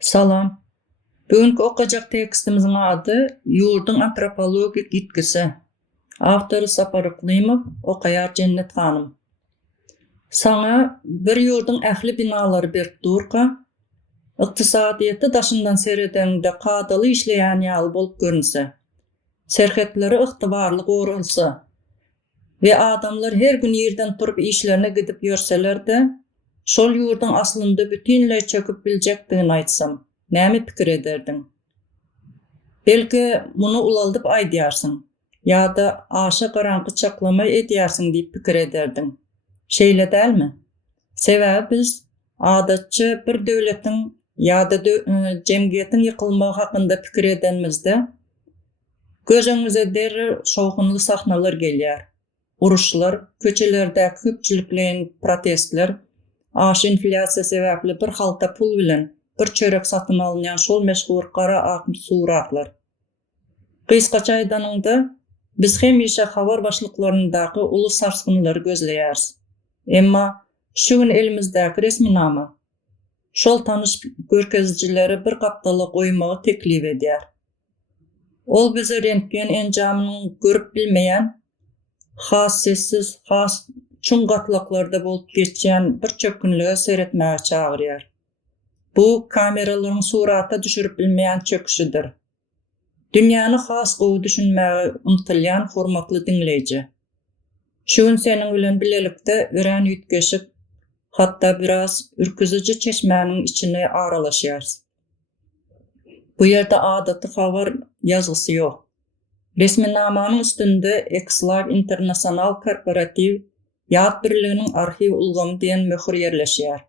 Salam. Bugünkü okuyacak tekstimizin adı Yurdun Antropologik Gitkisi. Avtoru Sapar Iqlimov, okuyar Cennet Hanım. Sana bir yurdun ähli binaları berip durqa, iqtisadiyeti daşından seredende qadaly işleýän ýaly bolup görünse, serhetleri ıqtibarly gorulsa we adamlar her gün ýerden turup işlerine gidip ýörseler-de, şol yurdun aslynda bütünlei çöküp biljekdigini aýtsam, näme pikir ederdiň? Belki muny ulaldyp aýdýarsyň, ýa-da aşa garanky çaklamay edýärsiň diýip pikir ederdiň. Şeýle dälmi? Sebäbi biz adatça bir döwletiň ýa-da jemgyýetiň ýykylmagy hakynda pikir edenmizde gözüňize derre şowhunly sahnalar gelýär. Uruşlar, köçelerdäki köpçüliklerin protestler, aş inflasiýa sebäpli bir halta pul bilen bir çörek satyn alynýan şol meşhur qara ak suratlar. Kysgaça aýdanynda biz hemişe habar başlyklaryndaki uly sarsgynlary gözleýäris. Emma şu gün elimizdäki resminama şol tanış görkezjileri bir gapdaly goýmagy teklip edýär. Ol bize rentgen enjamyny görüp bilmeýän, has sessiz, has çuň gatlaklarda bolup geçýän bir çökünlüge seretmäge çagyrýar. Bu kameralaryň surata düşürüp bilmeýän çöküşidir. Dünýäni has gowy düşünmäge umtylýan hormatly dinleýiji. Şu gün seniň bilen bilelikde ören ýetgeşip, hatda biraz ürküzüji çeşmäniň içine aralaşýarys. Bu ýerde adaty habar ýazgysy ýok. Resminamanyň üstünde Exlar International Korporativ Ýat Birliginiň arxiw ulgamy diýen möhür ýerleşýär.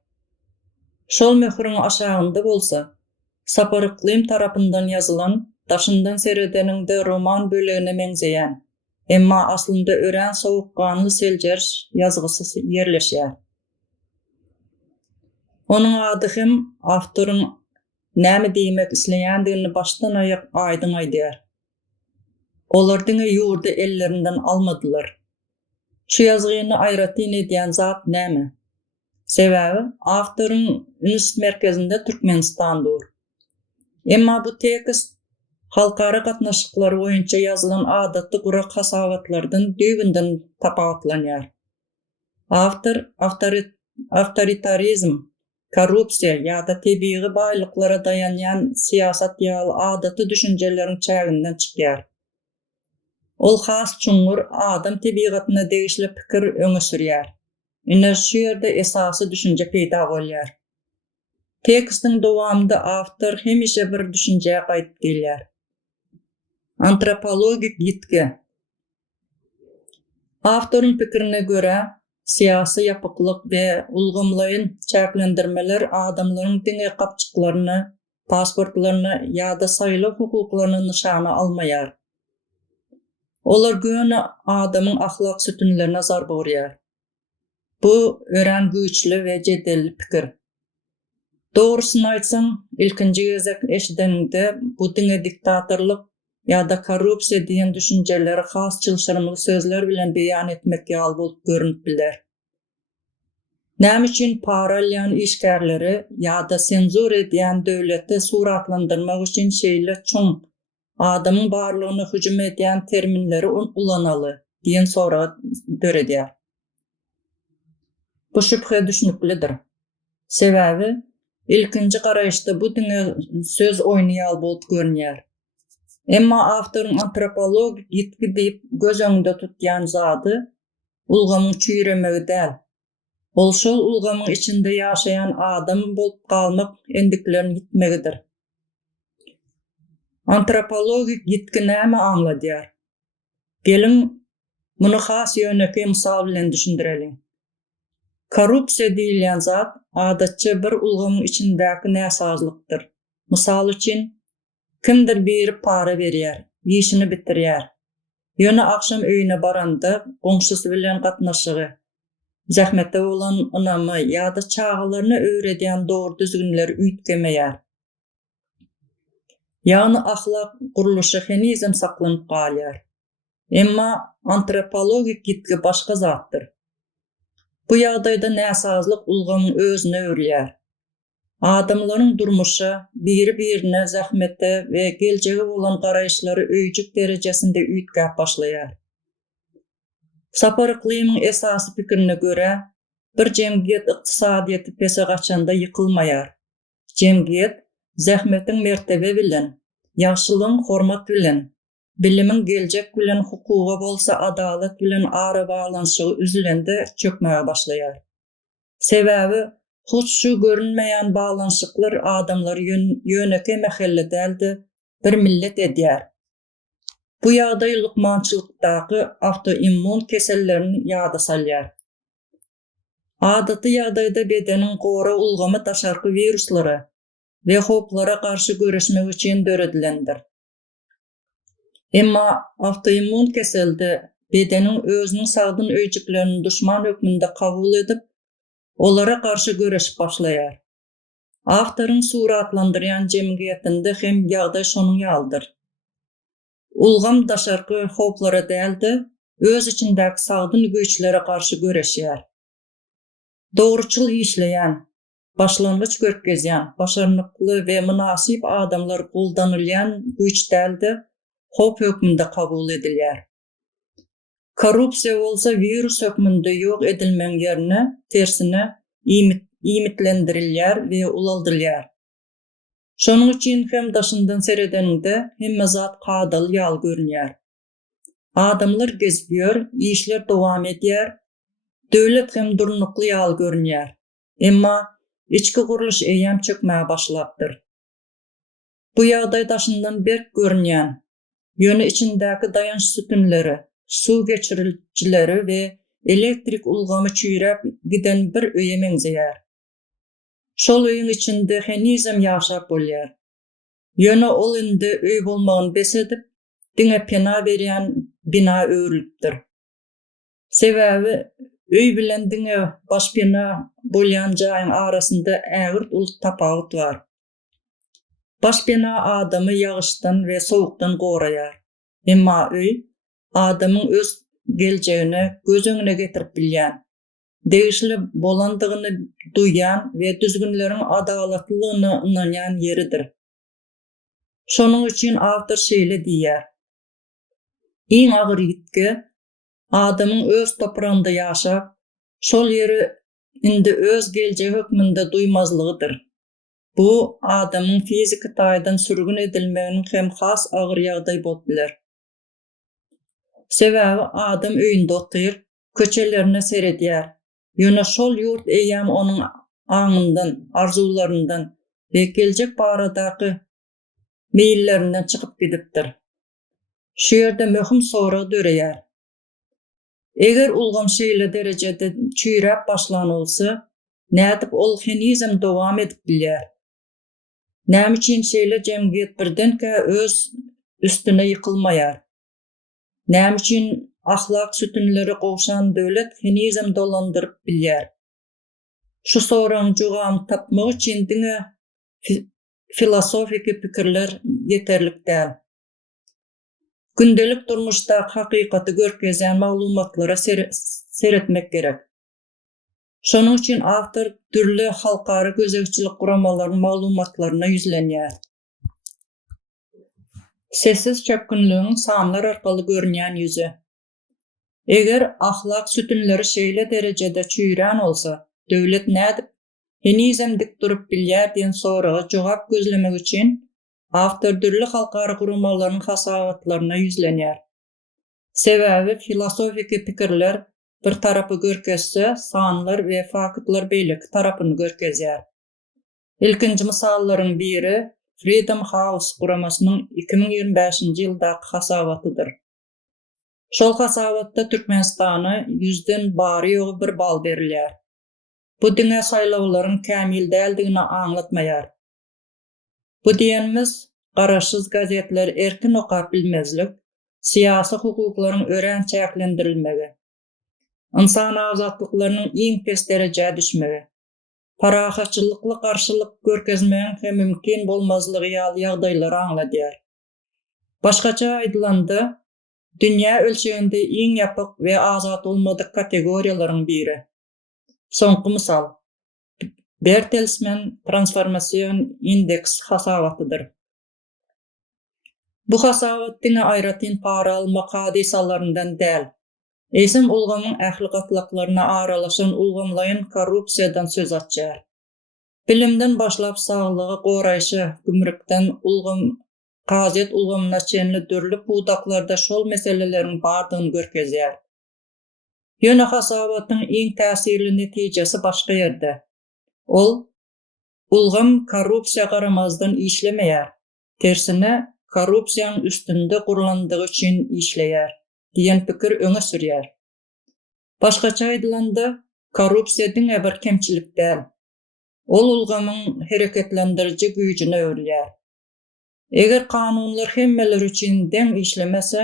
Şol möhürüň aşagynda bolsa, Sapar Iqlim tarapyndan ýazylan Daşyndan seredeninde roman bölegine meňzeýän, emma aslynda ören sowukkanly seljer ýazgysy ýerleşýär. Onuň ady hem awtoryň näme diýmek isleýändigini başdan aýak aýdyn aýdýar. Olar diňe ýurdu ellerinden almadylar. Şu ýazgyny aýratyn edýän zat näme? Sebäbi awtoryň üns merkezinde Türkmenistandyr. Emma bu tekst halkara gatnaşyklary boýunça ýazylan adatly gurak hasabatlardan düýbinden tapawatlanýar. Awtor awtoritarizm, korrupsiýa ýa-da tebii baýlyklara dayanýan siýasat ýaly adaty düşünjeleriň çäginden çykýar. Ol has çuňur adam tebigatyna degişli pikir öňe sürýär. Ine şu ýerde esasy düşünje peýda bolýar. Tekstiň dowamında awtor hemişe bir düşünjeye gaýdyp gelýär. Antropologik gitki. Awtoryň pikirine görä, siýasy ýapyklyk we ulgamlaýyn çäklendirmeler adamlaryň diňe gapçyklaryny, pasportlaryny ýa-da saýlaw hukuklaryny nyşana almaýar. Olar göni adamyň ahlak sütünlerine zarba urýar. Bu ören güýçli we jedelli pikir. Dogrusyny aýtsaň, ilkinji gezek eşideninde bu diňe diktatorlyk ýa-da korrupsiýa diýen düşünjeleri has çylşyrymly sözler bilen beýan etmek ýaly bolup görünip biler. Näme üçin para alýan işgärleri ýa-da senzur edýän döwleti suratlandyrmak üçin şeýle çoň adamyň barlygyna hüjüm edýän terminleri ulanaly diýen soragy döredýär. Bu şüphe düşünüplidir. Sebäbi ilkinji garaýşda bu diňe söz oýnaýal bolup görünýär. Emma awtoryň antropologik gitki diýip göz öňünde tutýan zady ulgamyň çüýremegi däl. Ol şol ulgamyň içinde ýaşaýan adam bolup galmak endiklerini gitmegidir. Antropologik gitki näme aňladýar? Gelin muny has ýöneki mysal bilen düşündireliň. Korrupsiýa diýilen zat adatça bir ulgamyň içindäki näsazlykdyr. Mysal üçin kimdir berip para berýär, ýeşini bitirýär. Ýöne akşam öýüne baranda goňşusy bilen gatnaşygy, zähmete bolan ynamy ýa-da çağalaryny öwredýän dogry düzgünleri üýtgemeýär. Ýani ahlak guruluşy henizem saklanyp galýar. Emma antropologik gitki başga zatdyr. Bu ýagdaýda näsazlyk ulgamyň özüne öwrülýär. Adamların durmuşa, biri-birine zahmete ve geleceğe olan qarayışları öýjük derejesinde üýtgäp başlaýar. Sapar ikliminiň esasy pikirine göre, bir jemgyýet ykdysadyýety pese gaçanda ýykylmaýar. Jemgyýet zähmetiň mertebe bilen, ýagşylygyň hormat bilen, bilimiň geljek bilen hukuga bolsa adalet bilen ara baglanyşygy üzülende çökmäge başlaýar. Sebäbi hiç şu görünmeýän baglanyşyklar adamlary ýöneke mehelle däldi, bir millet edýär. Bu ýagdaý lukmançylykdaky autoimmun kesellerini ýada salýar. Adaty ýagdaýda bedeniň gora ulgamy daşarky wiruslary we hoplara garşy göreşmek üçin döredilendir. Emma autoimmun keselde bedeniň özüniň sagdyn öýjüklerini duşman hökmünde kabul edip, olara garşy göreşip başlaýar. Awtoryň suratlandyrýan jemgyýetinde hem ýagdaý şonuň ýalydyr. Ulgam daşarky hoplara däldi, öz içindäki sagdyn güýçlere garşy göreşýär. Dogruçul işleýän, başlangyç görkezýän, başarnykly we münasip adamlar goldanylýan güýç däldi, hop hökmünde kabul edilýär. Korrupsiýa bolsa virus hökmünde ýok edilmeň ýerine tersine imitlendirilýär we ulaldyrylýar. Şonuň üçin hem daşyndan seredeninde hemme zat kadal ýal görünýär. Adamlar gezýär, işler dowam edýär, döwlet hem durnukly ýal görünýär. Emma içki guruluş eýem çökmäge başlapdyr. Bu ýagdaý daşyndan berk görünýän, ýöne içindäki dayanç sütünleri, su geçirilçileri we elektrik ulgamy çüýräp giden bir öýe meňzeýär. Şol öýüň içinde henizem ýaşap bolýar. Ýöne ol indi öý bolmagyny besedip, diňe pena berýän bina öwrülipdir. Sebäbi öý bilen diňe başpena bolýan jaýyň arasynda ägirt ulut tapawut bar. Başpena adamy ýagyşdan we sowukdan goraýar. Emma öý adamyň öz geljegine göz öňüne getirip bilýän, degişli bolandygyny duýan we düzgünleriň adalatlylygyna ynanýan ýeridir. Şonuň üçin awtor şeýle diýär: "Iň agyr ýitki adamyň öz toprağynda ýaşap, şol ýeri indi öz geljegi hökmünde duýmazlygydyr. Bu adamyň fiziki taýdan sürgün edilmeginiň hem has agyr ýagdaý bolup biler. Sebäbi adam öýünde otyr, köçelerine seredýär. Ýöne şol ýurt eýäm onuň aňyndan, arzularyndan we geljek baradaky meýillerinden çykyp gidipdir. Şu ýerde möhüm soragy döreýär. Eger ulgam şeýle derejede çüýräp başlan bolsa, nädip ol henizem dowam edip bilýär? Näme üçin şeýle jemgyýet birdenke öz üstüne ýykylmaýar? Näme üçin ahlak sütünleri gowşan döwlet henizem dolandyryp bilýär? Şu soragyň jogabyny tapmak üçin diňe filosofik pikirler ýeterlik däl. Gündelik durmuşda hakykaty görkezýän maglumatlara seretmek gerek. Şonuň üçin awtor türli halkara gözegçilik guramalarynyň maglumatlaryna ýüzlenýär. Sessiz çöpkünlüğün sanlar arkaly görünýän ýüzi. Eger ahlak sütünleri şeýle derejede çüýrän bolsa, döwlet nädip henizem dik durup bilýär diýen soraga jogap gözlemek üçin awtor türli halkara guramalarynyň hasawatlaryna ýüzlenýär. Sebäbi filosofik pikirler bir tarapy görkezse, sanlar we faktlar beýleki tarapyny görkezýär. Ilkinji misallaryň biri Freedom House guramasynyň 2025-nji ýyldaky hasawatydyr. Şol hasawatda Türkmenistana 100den bary ýogy bir bal berilýär. Bu diňe saýlawlaryň kämil däldigini aňlatmaýar. Bu diýenimiz garaşsyz gazetler erkin okap bilmezlik, siyasi hukuklaryň ören çäklendirilmegi, insan azatlyklarynyň iň pes derejäge düşmegi, parahaçylykly garşylyk görkezmegiň hem mümkin bolmazlygy ýaly ýagdaýlary aňladýar. Başgaça aýdylanda, dünýä ölçeginde iň ýapyk we azat bolmadyk kategoriýalaryň biri. Soňky mysal, Bertelsmann transformasyon indeks hasabatıdır. Bu hasabat diňe aýratyn para alma hadisalaryndan däl. Esim ulgamyň ähli gatlaklaryna aralaşan ulgamlaýan korrupsiýadan söz açýar. Bilimden başlap saglygy goraýşy, gümrükden gazet ulgamyna çenli dürli budaklarda şol meseleleriň bardygyny görkezýär. Ýöne hasabatyň iň täsirli netijesi başga ýerde. Ol, ulgam korrupsiýa garamazdan işlemeýär. Tersine, korrupsiýanyň üstünde gurulandygy üçin işleýär, diýen pikir öňe sürýär. Başgaça aýdylanda, korrupsiýa diňe bir kemçilik däl. Ol ulgamyň hereketlendiriji güýjüne öwrülýär. Eger kanunlar hemmeler üçin deň işlemese,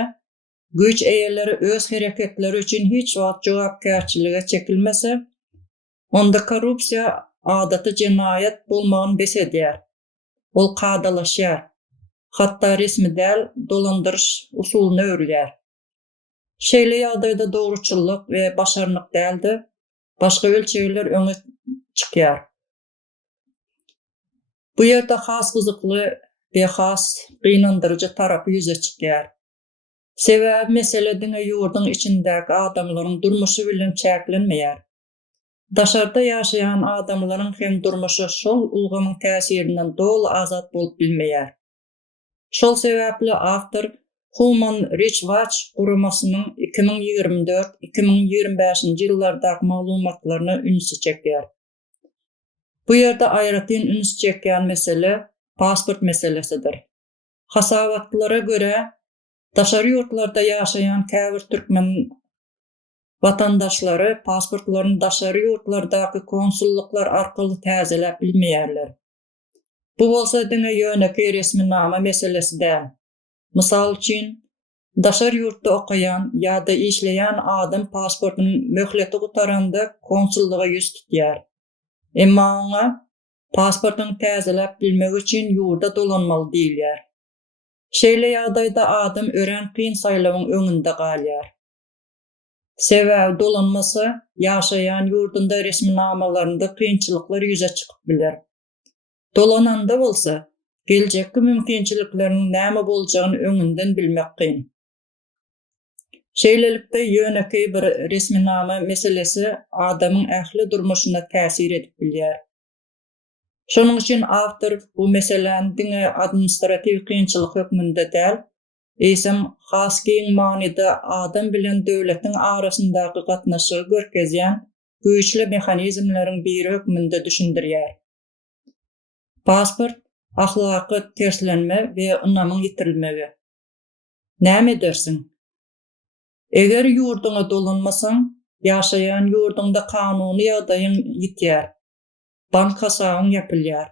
güýç eýeleri öz hereketleri üçin hiç wagt jogapkärçilige çekilmese, onda korrupsiýa adaty jenaýat bolmagyny besedýär. Ol kadalaşýar. Hatda resmi däl dolandyryş usulyna öwrülýär. Şeýle ýagdaýda dogruçylyk we başarnyk däldi, başga ölçegler öňe çykýar. Bu ýerde has gyzykly we has gynandyrjy tarapy ýüze çykýar. Sebäbi mesele diňe ýurduň içindäki adamlaryň durmuşy bilen çäklenmeýär. Daşarda ýaşaýan adamlaryň hem durmuşy şol ulgamyň täsirinden dol azat bolup bilmeýär. Şol sebäpli awtor Human Rights Watch guramasynyň 2024-2025 ýyllardaky maglumatlaryny ünsü çekýär. Bu ýerde aýratyn ünsü çekýän mesele pasport meselesidir. Hasabatlara göre daşary ýurtlarda ýaşaýan käbir türkmen vatandaşlary pasportlaryny daşary ýurtlardaky konsulluklar arkaly täzeläp bilmeýärler. Bu bolsa diňe ýöneki resminama meselesi däl. Mysal üçin, daşary ýurtda okaýan ýa-da işleýän adam pasportynyň möhleti gutaranda konsulluga ýüz tutýar. Emma oňa pasportyny täzeläp bilmek üçin ýurda dolanmaly diýilýär. Şeýle ýagdaýda adam ören kyn saýlawyň öňünde galýar. Sebäbi dolanmasa, ýaşaýan ýurdunda resminamalарynda kynçylyklar ýüze çykyp biler. Dolananda bolsa, geljekki mümkinçilikleriniň näme boljagyny öňünden bilmek kyn. Şeýlelikde ýöneki bir resminama meselesi adamyň ähli durmuşyna täsir edip bilýär. Şonuň üçin awtor bu meseleni diňe administrativ kynçylyk hökmünde däl, eýsem has kyn manyda adam bilen döwletiň arasyndaky gatnaşygy görkezýän güýçli mehanizmleriň biri hökmünde düşündirýär. Pasport, ahlaky terslenme we ynamyň ýitirilmegi. Näme edersiň? Eger ýurduňa dolanmasaň, ýaşaýan ýurduňda kanuny ýagdaýyň ýitýär. Bank hasabyň ýapylýar.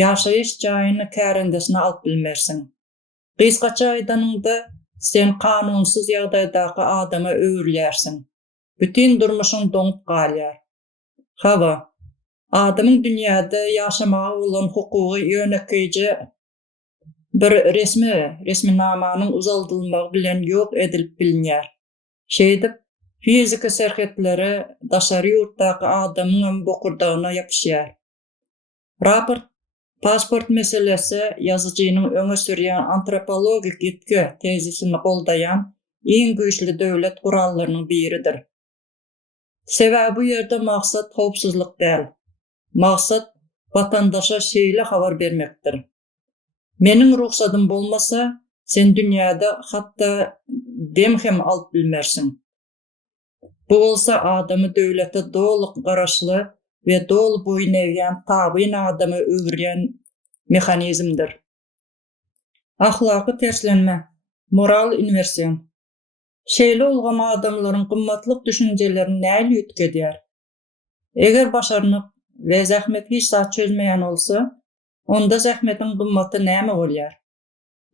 Ýaşaýyş jaýyny kärendesine alyp bilmersiň. Gysgaça aýdanynda sen kanunsuz ýagdaýdaky adama öwrülýärsiň. Bütün durmuşyň doňup galýar. Hawa, adamyň dünýäde ýaşamagy bolan hukugy ýönekeýje bir resminamanyň uzaldylmagy bilen ýok edilip bilinýär. Şeýdip, fizika serhetleri daşary ýurtdaky adamyň bokurdagyna ýapyşýar. Raport pasport meselesi ýazyjynyň öňe sürýän antropologik ýetki tezisini goldaýan iň güýçli döwlet gurallarynyň biridir. Sebäbi bu ýerde maksat howpsuzlyk däl. Maksat vatandaşa şeýle habar bermekdir. Meniň ruhsatym bolmasa, sen dünýäde hatda dem hem alyp bilmersiň. Bu bolsa adamy döwlete dolyk garaşly we dol boyun eýän tabyn adamy öwürýän mehanizmdir. Ahlaky terslenme, moral inversiýon. Şeýle ulgam adamlaryň gymmatlyk düşünjelerini näle ýetkedýär? Eger başarnyk we zähmet hiç zat çözmeýän bolsa, onda zähmetiň gymmaty näme bolýar?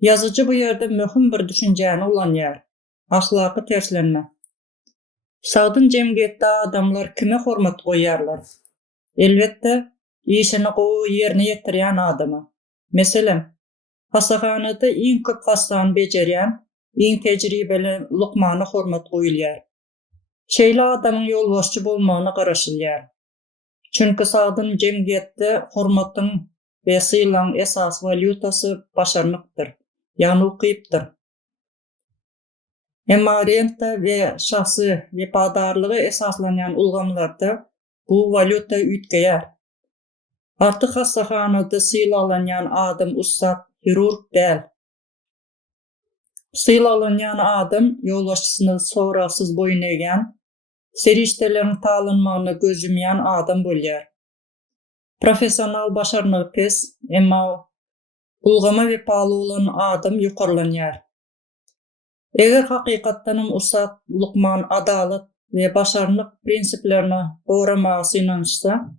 Ýazyjy bu ýerde möhüm bir düşünjäni ulanýar. Ahlaky terslenme. Sagdyn jemgyýetde adamlar kime hormat goýarlar? Elbetde, işini gowy ýerine ýetirýän adama. Meselem, hasahanada iň köp hasany bejerýän, iň tejribeli lukmana hormat goýulýar. Şeýle adamyň ýolbaşçy bolmagyna garaşylýar. Çünkü sağdın cemgiyette hormatın ve sıylan esas valyutası başarmıktır. Yani uqyptır. Emma renta ve şahsı ve padarlığı esaslanyan ulgamlarda bu valyuta ütgeyer. Artık hastahanada sıylalanyan adam ustad, hirurg del. Sıylalanyan adam yollaşçısını soğrasız boyun egen, seriştelerin talınmağına gözümeyen adam bolyer. Profesyonal başarını pes, emma ulgama ve palı olan adam yukarlanyer. Eger hakikattanım usat, lukman, adalet ve başarınlık prinsiplerine uğramağı inançsa,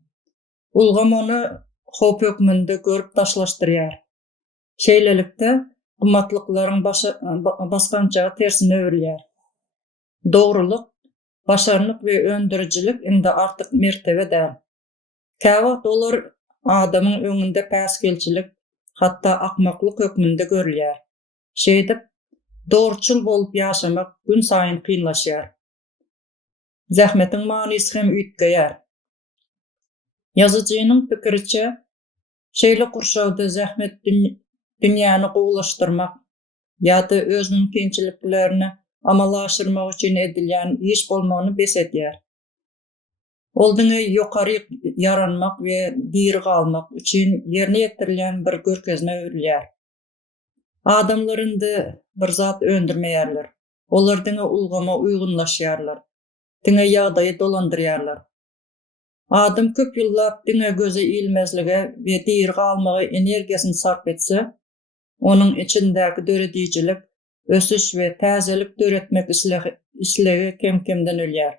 ulgam onu hop hükmünde görüp taşlaştırıyar. Şeylelikte kımmatlıkların baskancağı tersine örüyer. Doğruluk, başarınlık ve öndürücülük indi artık mertebe değil. Käwagt olar adamın öňünde päsgelçilik, hatta akmaklyk hökmünde görülýär. Şeýdip, doğruçul bolup ýaşamak gün saýyn kynlaşýar. Zähmetiň manysy hem ütgeýär. Ýazyjynyň pikiriçe, şeýle kurşawda zähmet dünýäni gowulaşdyrmak ýa-da özüniň kençiliklerini amalaşdyrmak üçin edilýän iş bolmagyny besetýär. Ol diňe ýokary yaranmak we diri galmak üçin ýerine ýetirilýän bir görkezme öwrülýär. Adamlaryndy bir zat öndürmeýärler. Olar diňe ulgama uýgunlaşýarlar. Diňe ýagdaýy dolandyrýarlar. Adam köp ýyllap diňe göze ilmezlige we diri galmagy energiýasyny sarf etse, onuň içindäki döredijilik, ösüş we täzelik döretmek islegi kemkemden ölýär.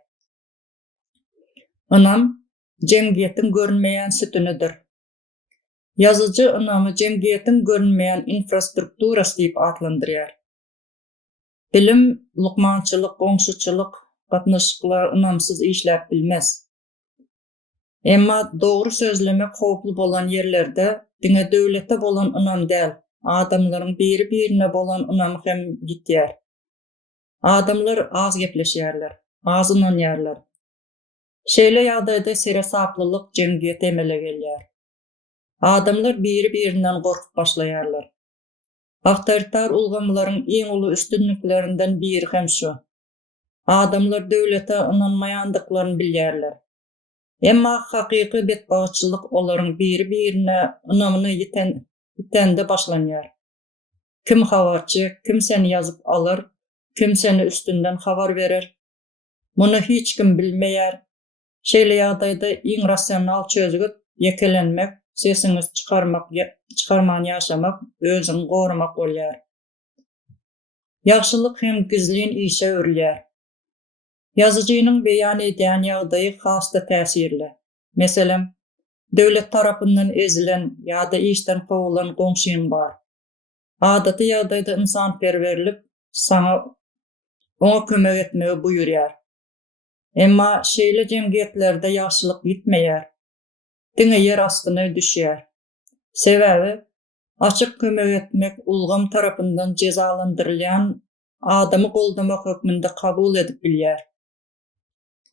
Anam, cemgiyetin görünmeyen sütünüdür. Yazıcı anamı cemgiyetin görünmeyen infrastrukturası deyip adlandırıyor. Bilim, lukmançılık, goňşuçylyk, gatnaşyklar anamsız işläp bilmez. Emma doğru sözlemek hoplu bolan yerlerde, diňe döwlete bolan anam däl, adamlaryň biri birine bolan anamy hem gitýär. Adamlar az gepleşýärler, az inanýarlar. Şeýle ýagdaýda seresaplılık cemgiyet emele gelýär. Adamlar biri-birinden gorkup başlaýarlar. Awtoritar ulgamlaryň iň uly üstünliklerinden biri hem şu. Adamlar döwlete inanmaýandyklaryny bilýärler. Emma hakyky betbaçylyk olaryň biri-birine inamyny ýitende başlanýar. Kim habarçy, kim seni ýazyp alar, kim seni üstünden habar berer. Muny hiç kim bilmeýär. Şeýle ýagdaýda iň rasional çözgüt ýekelenmek, sesiňizi çykarman ýaşamak, özüňi gorumak bolýar. Ýagşylyk hem gizlin işe öwrülýär. Ýazyjynyň beýan edýän ýagdaýy hasda täsirli. Meselem, döwlet tarapyndan ezilen ýa-da işden kovulan goňşyň bar. Adaty ýagdaýda insanperwerlik sana oňa kömek etmegi buýurýar. Emma şeýle cemgiyetlerde ýaşylyk gitmeýär. Diňe yer astyna düşýär. Sebäbi, açyk kömek etmek ulgam tarapyndan cezalandyrylýan adamy goldamak hökmünde kabul edip bilýär.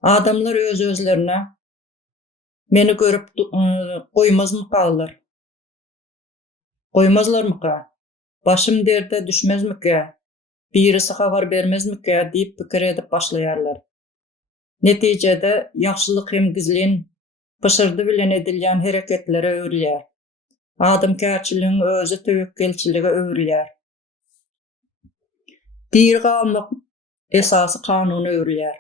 Adamlar öz-özlerine meni görüp goýmazmykalar? Goýmazlarmyka? Başym derde düşmezmike? Birisi habar bermezmike? Diýip pikir edip başlaýarlar. Netijede ýagşylyk hem gizlin, pışırdy bilen edilýän hereketlere öwrülýär. Adamkärçiligiň özü tövekkelçilige öwrülýär. Diri galmak esasy kanuny öwrülýär.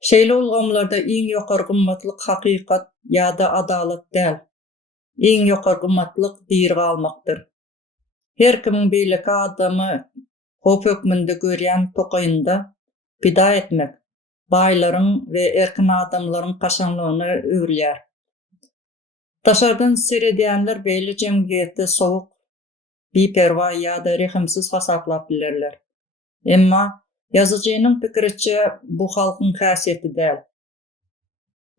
Şeýle ulgamlarda iň ýokary gymmatlyk hakykat ýa-da adalet däl. Iň ýokary gymmatlyk diri galmakdyr. Her kimiň beýleki adamy hop hökmünde görýän tokaýynda pida etmek, baýlaryň we erkin adamlaryň kaşanlygyny öwrülýär. Taşardan seredýänler beýle jemgyýetde sowuk, biperwa ýa-da rehimsiz hasaplap bilerler. Emma ýazyjynyň pikiriçe bu halkyň häsiýeti däl.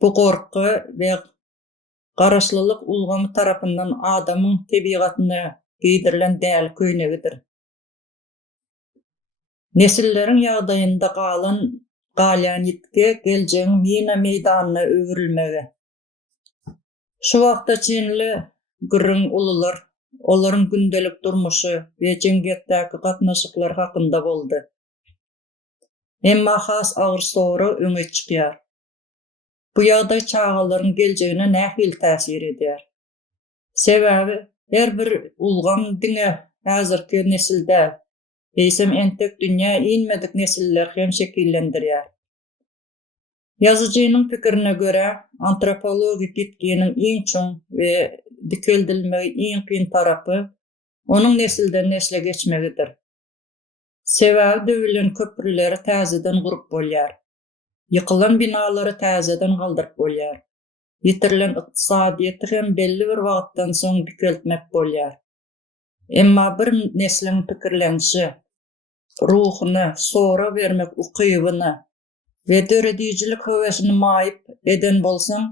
Bu gorky we garaşlylyk ulgamy tarapyndan adamyň tebigatyna giydirilen däl köýnegidir. Nesilleriň ýagdaýynda galyan ýitge geljegiň mina meýdanyna öwrülmegi. Şu wagtda çenli gürrüň ulular, olaryň gündelik durmuşy we jemgyýetdäki gatnaşyklar hakynda boldy. Emma has agyr soru öňe çykýar. Bu ýagdaý çagalaryň geljegine nähil täsir edýär. Sebäbi her bir ulgam diňe häzirki nesilde eýsem entek dünýä inmedik nesiller hem şekillendirýär. Ýazyjynyň pikirine görä, antropologik gitgeniň iň çoň we dikeldilmegi iň kyn tarapy onuň nesilden nesle geçmegidir. Sebäbi döwülen köprüleri täzeden gurup bolýar. Ýykylan binalary täzeden galdyryp bolýar. Ýitirilen ykdysadyýety hem belli bir wagtdan soň dikeltmek bolýar. Emma bir neslin pikirlenişi, ruhuny sora bermek ukybyny we döredijilik höwesini maýyp eden bolsaň,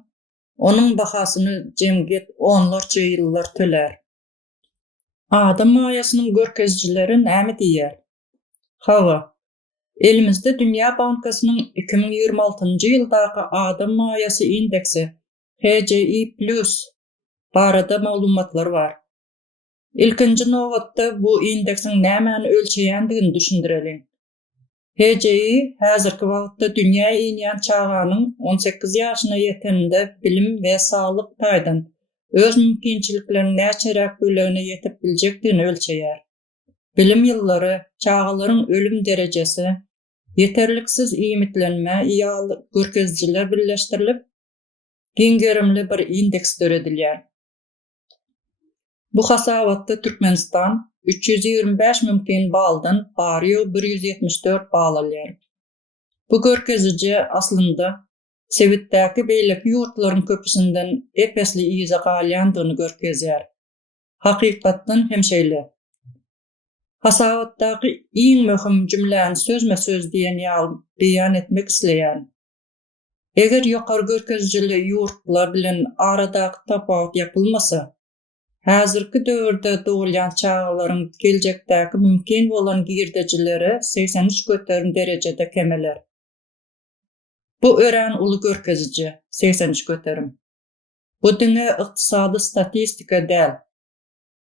onuň bahasyny jemgyýet onlarça ýyllar töler. Adam maýasynyň görkezjileri näme diýär? Hawa, elimizde Dünýä Bankasynyň 2026-njy ýyldaky adam maýasy indeksi HGI+ barada maglumatlar bar. İlkinji nowatda bu indeksin nämäni ölçeýändigini düşündirelim. HGI häzirki wagtda dünýä inýän çağanyň 18 ýaşyna ýeteninde bilim we saglyk taýdan öz mümkinçiliklerini näçerek bölegine ýetip biljekdigini ölçeýär. Bilim ýyllary, çağalaryň ölüm derejesi, yeterliksiz iýmitlenme ýaly görkezjiler birleşdirilip giňgerimli bir indeks töredilýär. Bu hasawatda Türkmenistan 325 mümkin baldan barýo 174 bal alýar. Bu görkeziji aslynda Sewitdäki beýleki ýurtlaryň köpüsinden epesli iýize galýandygyny görkezýär. Hakykatdan hem şeýle. Hasawatdaky iň möhüm jümläni sözme-söz diýen ýaly beýan etmek isleýär. Eger ýokary görkezjili ýurtlar bilen aradaky tapawut ýapylmasa, häzirki döwürde dogulýan çağalaryň geljekdäki mümkin bolan girdejileri 83 göterin derejede kemeler. Bu ören uly görkeziji 83 göterim. Bu diňe ykdysady statistika däl.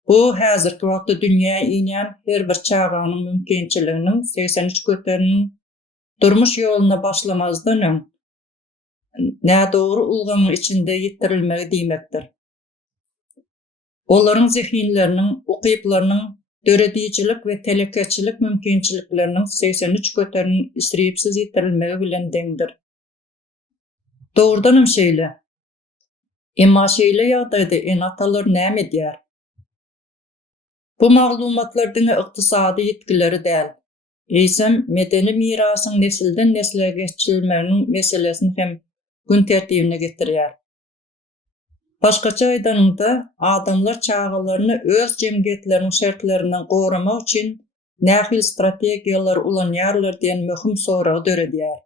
Bu häzirki wagtda dünýä inýän her bir çağanyň mümkinçiliginiň 83 göterinin durmuş ýoluna başlamazdan nädogry ulgamyň içinde ýitirilmegi diýmekdir. Olaryň zehinleriniň, ukyplarynyň döredijilik we telekeçilik mümkinçilikleriniň 83 göterinin isripsiz ýitirilmegi bilen deňdir. Dogrudanam şeýle. Emma şeýle ýagdaýda enatalar näme diýär? Bu maglumatlar diňe ykdysady ýetkileri däl. Eýsem medeni mirasyň nesilden nesle geçirilmeginiň meselesini hem gün tertibine getirýär. Başgaça aýdanynda adamlar çağalaryny öz jemgyýetleriniň şertlerinden goramak üçin nähil strategiýalar ulanýarlar diýen möhüm soragy döredýär.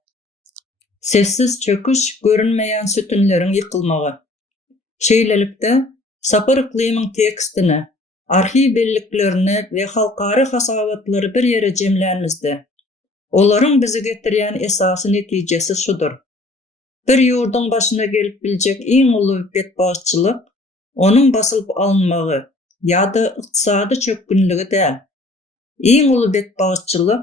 Sessiz çöküş, görünmeýän sütünleriň ýykylmagy. Şeýlelikde sapar iklimiň tekstini, arhiw belliklerini we halkary hasawatlary bir ýere jemlänmizde. Olaryň bizi getirýän esasy netijesi şudur. Bir ýurduň başyna gelip biljek iň uly betbaşçylyk onuň basylyp alınmagy ýa-da ykdysady çökgünligi däl. Iň uly betbaşçylyk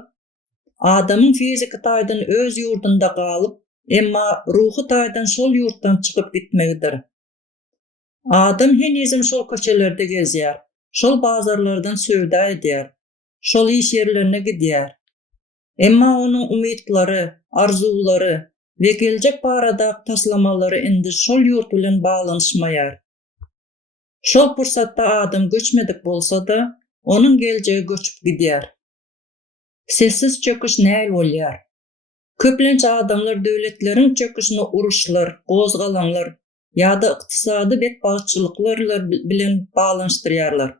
adamyň fizik taýdan öz ýurdunda galyp, emma ruhy taýdan şol ýurtdan çykyp gitmegidir. Adam henizm şol köçelerde gezýär, şol bazarlardan söwda edýär, şol iş ýerlerine gidýär. Emma onuň umytlary, arzulary we geljek barada taslamalary indi şol ýurt bilen baglanşmaýar. Şol pursatda adam göçmedik bolsa-da, onuň geljegi göçüp gidýär. Sessiz çöküş näil bolýar? Köplençe adamlar döwletleriň çöküşini uruşlar, gozgalanlar ýa-da ykdysady betbaşçylyklar bilen baglanşdyrýarlar.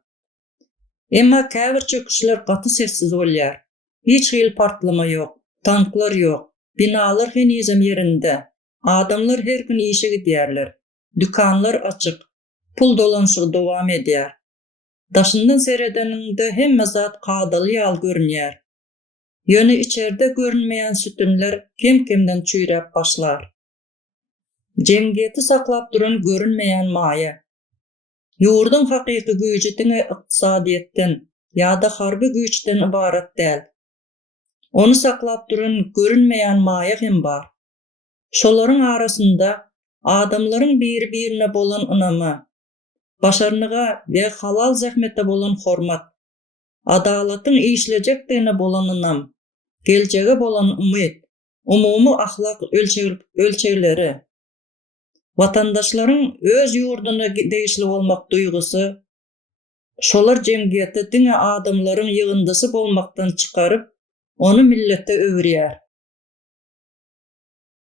Emma käbir çöküşler gaty sessiz bolýar. Hiç hil partlama ýok, tanklar ýok. Binalar henizem yerinde. Adamlar her gün işe gidýärler. Dükanlar açyk. Pul dolanşygy dowam edýär. Daşyndan seredeninde hemme zat kadaly ýal görünýär. Ýöne içerde görünmeýän sütünler kim-kimden çüýräp başlar. Cemgiyeti saklap duran görünmeyen maya. Yurdun hakiki güýji diňe ykdysadiýetden ýa-da harby güýçden ibarat däl. Onu saklap duran görünmeyen maya hem bar. Şolaryň arasynda adamlaryň biri-birine bolan ynamy, başarnyga we halal zähmete bolan hormat, adalatyň işlejekdigine bolan ynam, geljege bolan umyt, umumy ahlak ölçegleri, vatandaşlaryň öz ýurduny degişli bolmak duýgusy, şolar jemgyýeti diňe adamlaryň ýygyndysy bolmakdan çykaryp, onu millete öwürýär.